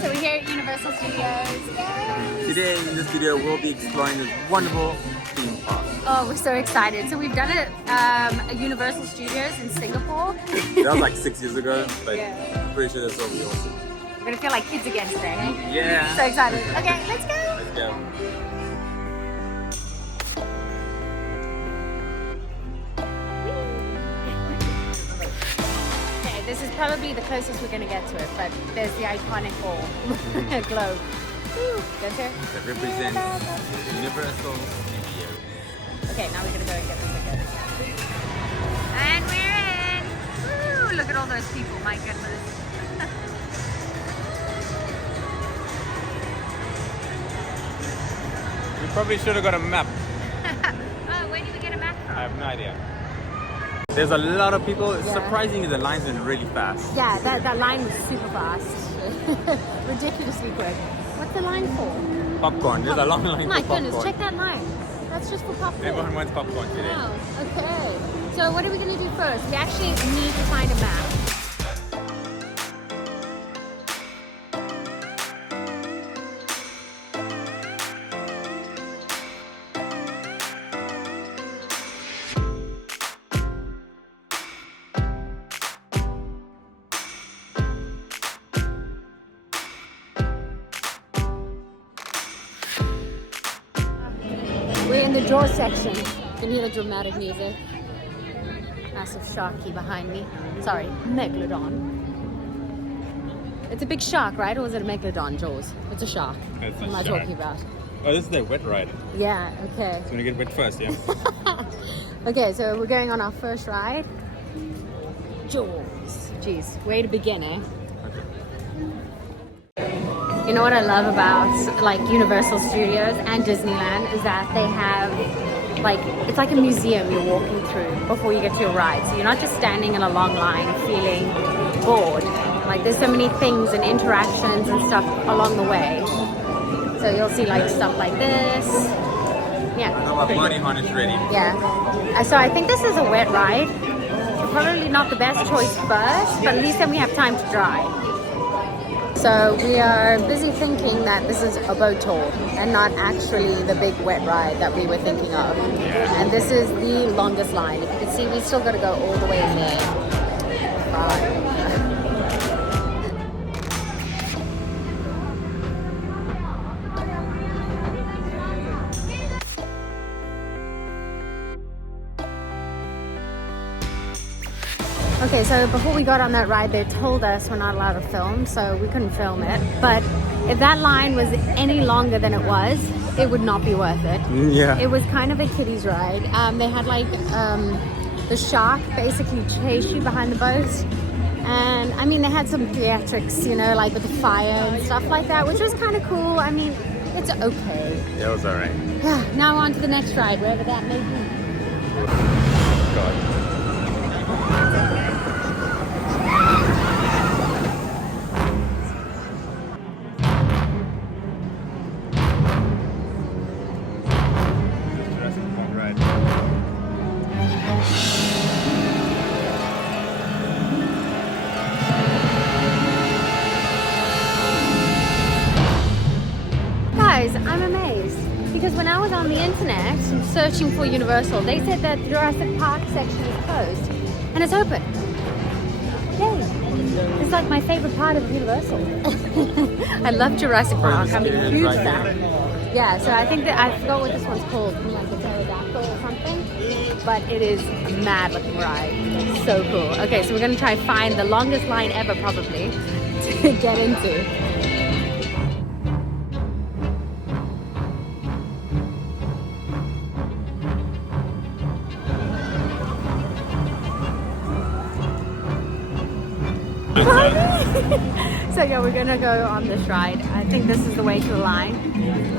So we're here at Universal Studios. Yay! Today in this video we'll be exploring this wonderful theme park. Oh, we're so excited. So we've done it at Universal Studios in Singapore. That was like 6 years ago, but Yeah. I'm pretty sure that's what we also. We're gonna feel like kids again today, eh? Yeah. So excited. Okay, let's go. Let's go. Okay, this is probably the closest we're gonna get to it, but there's the iconic ball globe. Woo, go there. That represents Universal Studios. Okay, now we're gonna go and get the tickets. And we're in! Woo, look at all those people, my goodness. We probably should have got a map. Oh, where did we get a map from? I have no idea. There's a lot of people. Surprisingly, the line's been really fast. Yeah, that line was super fast. Ridiculously quick. What's the line for? Popcorn. There's a long line My for popcorn. goodness, check that line. That's just for popcorn. Everyone wants popcorn today. Wow, okay. So what are we going to do first? We actually need to find a map. We're in the jaw section. You can hear the dramatic music. Massive sharky behind me. Sorry, megalodon. It's a big shark, right? Or is it a megalodon, Jaws? It's a shark. It's a what am I shark. talking about? Oh, this is the wet ride. Yeah, okay. So we get wet first, yeah. Okay, so we're going on our first ride. Jaws. Jeez, way to begin, eh? You know what I love about like Universal Studios and Disneyland is that they have like, it's like a museum you're walking through before you get to your ride. So you're not just standing in a long line feeling bored. Like there's so many things and interactions and stuff along the way. So you'll see like stuff like this. Yeah. No, our body harness ready. Yeah. So I think this is a wet ride. So probably not the best choice first, but at least then we have time to dry. So we are busy thinking that this is a boat tour and not actually the big wet ride that we were thinking of. Yeah. And this is the longest line. If you can see, we still got to go all the way in there. Okay, so before we got on that ride, they told us we're not allowed to film, so we couldn't film it. But if that line was any longer than it was, it would not be worth it. Yeah. It was kind of a kiddies ride. They had like the shark basically chase you behind the boat. And I mean, they had some theatrics, you know, like with the fire and stuff like that, which was kind of cool. I mean, it's okay. It was alright. Yeah, now on to the next ride, wherever that may be. God. Jurassic Park ride. Guys, I'm amazed because when I was on the internet searching for Universal, they said that the Jurassic Park section is closed and it's open. Yay! It's like my favorite part of Universal. I love Jurassic Park. I'm a huge fan. Yeah, so I think that I forgot what this one's called, like a pterodactyl or something, but it is a mad looking ride. It's so cool. Okay, so we're gonna try and find the longest line ever probably to get into. So yeah, we're gonna go on this ride. I think this is the way to the line.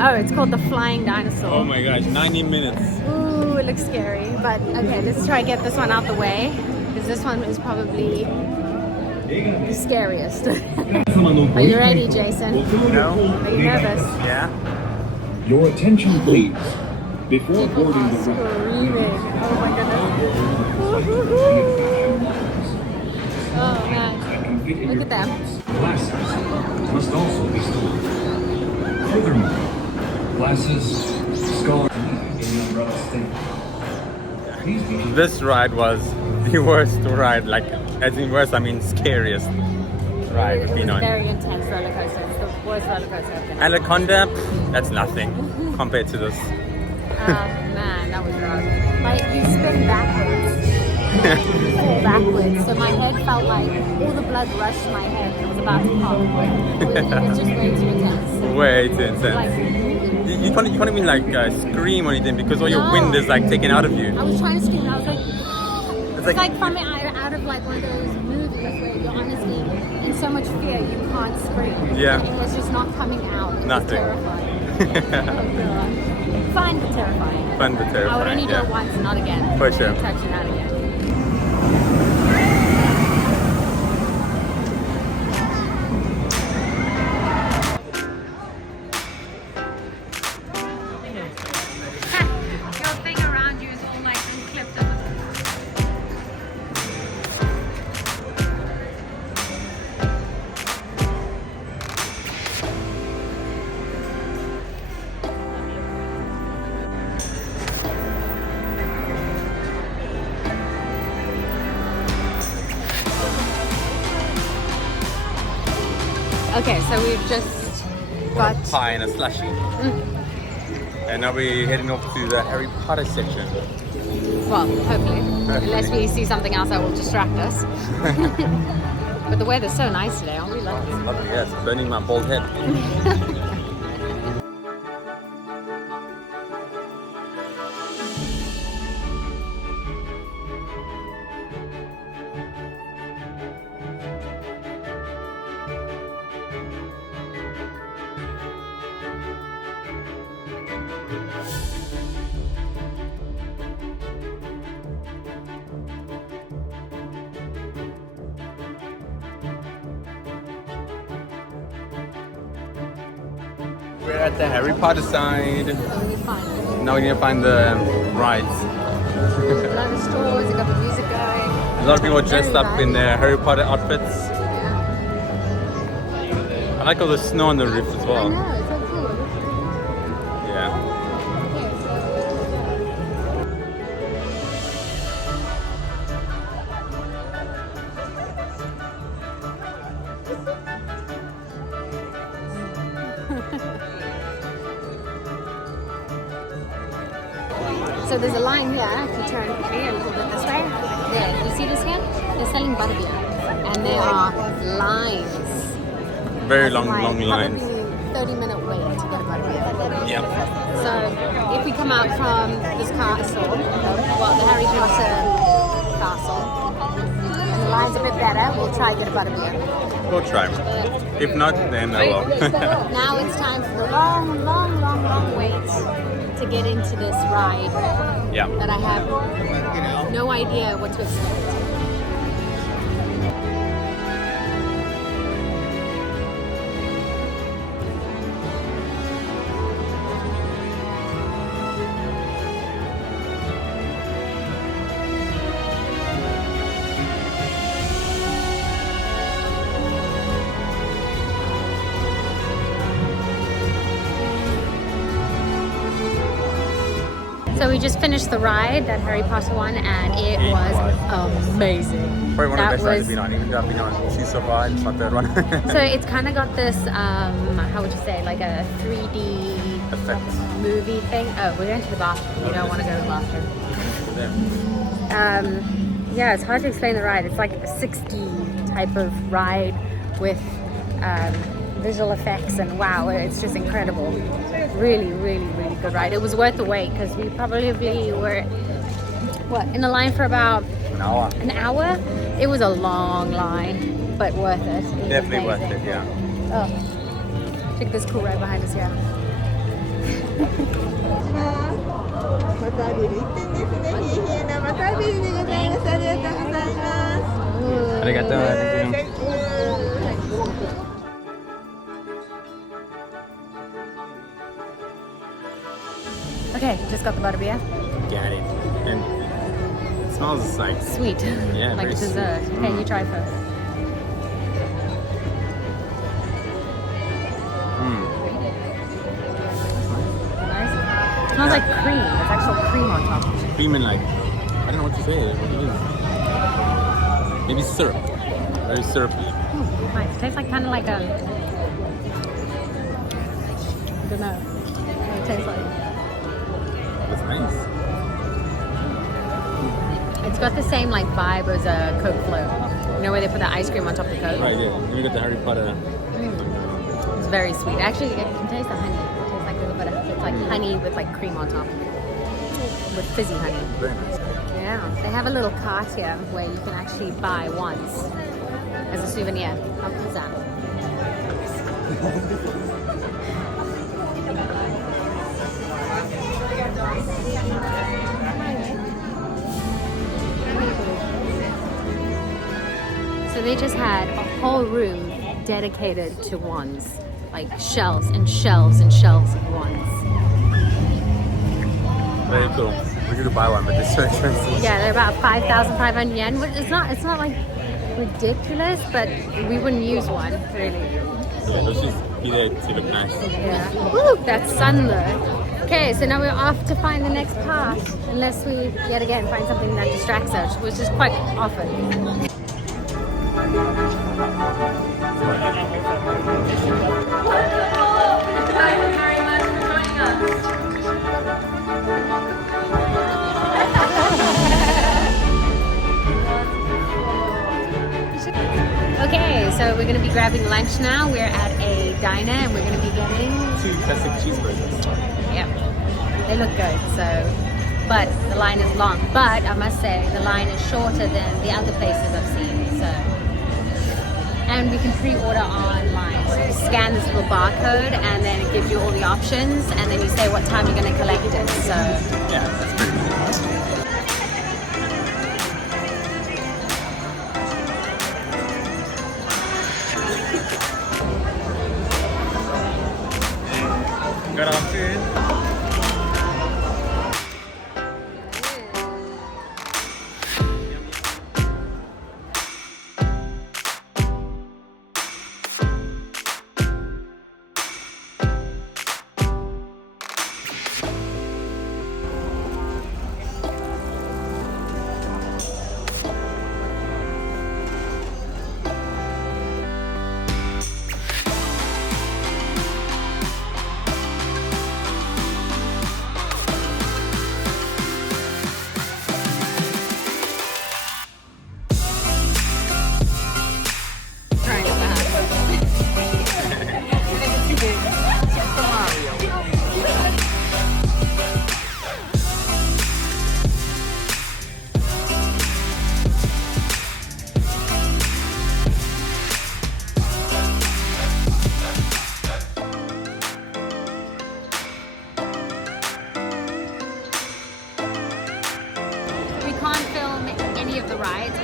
Oh, it's called the Flying Dinosaur. Oh my gosh, 90 minutes. Ooh, it looks scary. But okay, let's try and get this one out the way. Because this one is probably the scariest. Are you ready, Jason? No? Are you nervous? Yeah? Your attention, please. Before People boarding are the ride, screaming. Oh my goodness. Oh man. fit in Look your at them. pockets. Glasses must also be stored. Furthermore, glasses, scholars in a rough state. Please be sure. This ride was the worst ride, like, as in worst, I mean scariest ride we've It was been a on. very intense roller coaster. It's the worst roller coaster I've been on. Anaconda, that's nothing compared to this. Man, that was rough. Like, you spin backwards. You fall backwards. So my head felt like all the blood rushed to my head and it was about to pop. It was just way too intense. Way too intense. Like, You can't even like scream or anything because all your wind is like taken out of you. I was trying to scream and I was like, it's like from out of like one of those movies where you're honestly in so much fear you can't scream. Yeah. And it was just not coming out. It Nothing. was terrifying. Fun but terrifying. Fun but terrifying. I would only do yeah. it once, not again. For sure. Touching that again. Your thing around you is all like clipped up. Okay, so we've just got A pie and a slushie. And now we're heading off to the Harry Potter section. well, hopefully, unless we see something else that will distract us. But the weather's so nice today, aren't we? Lucky. Lovely, yes, burning my bald head. We're at the Harry Potter side. Now we need to find the rides. A lot of stores, they got the music going. A lot of people dressed Very up in their Harry Potter outfits. Yeah. I like all the snow on the roof as I well. know, it's so cool. Yeah. Okay, so So there's a line here, if you turn quickly a little bit this way. There, you see this here? They're selling Butterbeer. And there are lines. Very long, Like, long lines. probably 30-minute wait to get a Butterbeer. Yep. So if we come out from this castle, well, the Harry Potter castle, and the line's a bit better, we'll try to get a Butterbeer. We'll try. If not, then I will. Now it's time for the long, long, long, long wait to get into this ride Yeah. that I have no idea what to expect. So we just finished the ride, that Harry Potter one, and it was amazing. Probably one of the best rides was- I've been on. Even though I've been on two so far, it's my third one. So it's kind of got this, how would you say, like a 3D Effects. movie thing. Oh, we're going to the bathroom. You don't want to go to the bathroom. Yeah, it's hard to explain the ride. It's like a 6D type of ride with visual effects, and wow, it's just incredible. Really, really, really good ride. It was worth the wait because we probably were, in a line for about An hour. an hour. It was a long line, but worth it. It was Definitely worth amazing. it, yeah. Oh, look at this cool ride behind us here. またビール1点ですね。冷え冷えなまたビールでございます。ありがとうございます。Arigato. Thank you. Okay, just got the Butterbeer. Got it. And it smells like Sweet. Yeah, like very dessert. sweet. Okay, you try first. smells like cream. There's actual cream on top. Cream and like, I don't know what to say. What it is. Maybe syrup. Very syrupy. Nice. It tastes like kind of like a. I don't know. What it tastes like. That's nice. It's got the same like vibe as a Coke float. You know where they put the ice cream on top of the Coke? Right, yeah. Then we got the Harry Potter. It's very sweet. Actually, it can taste the honey. It tastes like a little bit of, it's like honey with like cream on top. With fizzy honey. Very nice. Yeah. They have a little cart here where you can actually buy once as a souvenir of Busan. So they just had a whole room dedicated to wands, like shelves and shelves and shelves of wands. Very cool. We need to buy one, but it's so expensive. Yeah, they're about 5,500 yen. Which it's not like ridiculous, but we wouldn't use one really. Yeah, let's just be there to look nice. Yeah. Woo, that sun though. Okay, so now we're off to find the next part, unless we yet again find something that distracts us, which is quite often. Thank you very much for joining us. Okay, so we're going to be grabbing lunch now. We're at a diner and we're going to be getting 2 classic cheeseburgers. Yep, they look good. So, but the line is long. But I must say the line is shorter than the other places I've seen. So, and we can pre-order online. So you scan this little barcode and then it gives you all the options, and then you say what time you're going to collect it. So Yeah, that's pretty cool. Got our food.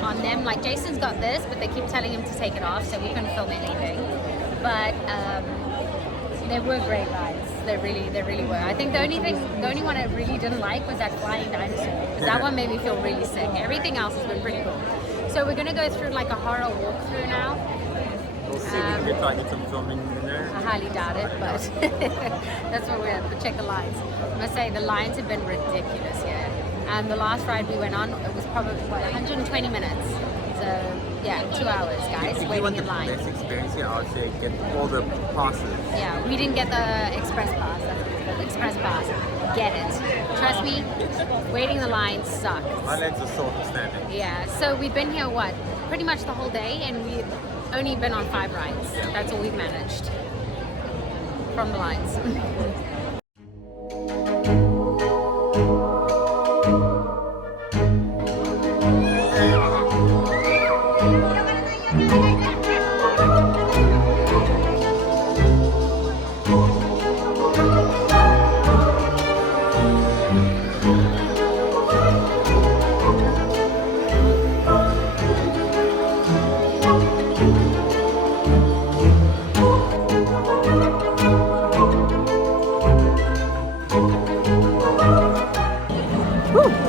On them, like Jason's got this, but they keep telling him to take it off, so we couldn't film anything. But they were great rides. They really were. I think the only one I really didn't like was that flying dinosaur, because that one made me feel really sick. Everything else has been pretty cool. So we're gonna go through like a horror walkthrough now. We'll see if we can get some filming in there. I highly doubt it, but that's what we're at. But check the lines. I must say the lines have been ridiculous here. And the last ride we went on, it was probably 120 minutes. So yeah, 2 hours, guys, If you waiting want in the line. best experience here, I would say get all the passes. Yeah, we didn't get the express pass. That's what it's called, express pass. Get it. Trust me, waiting in the line sucks. My legs are sore from standing. Yeah, so we've been here, what, pretty much the whole day, and we've only been on 5 rides. That's all we've managed from the lines.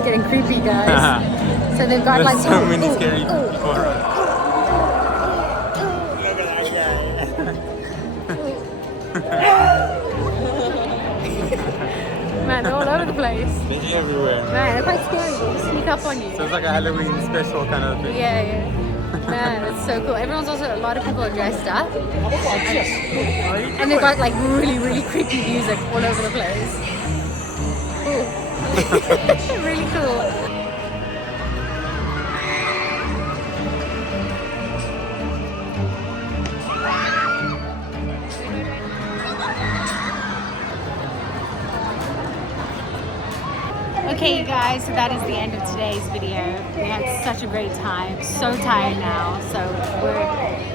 Getting creepy, guys. So they've got There's like so many scary horror. Man, they're all over the place. They're everywhere. Man, they're quite scary. They sneak up on you. So it's like a Halloween special kind of thing. Yeah, yeah. Man, it's so cool. Everyone's also, a lot of people are dressed up. And they've got like really, really creepy music all over the place. Cool. Really cool. Okay, you guys, so that is the end of today's video. We had such a great time. So tired now, so we're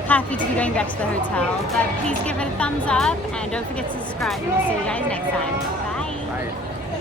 happy to be going back to the hotel. But please give it a thumbs up and don't forget to subscribe, and we'll see you guys next time.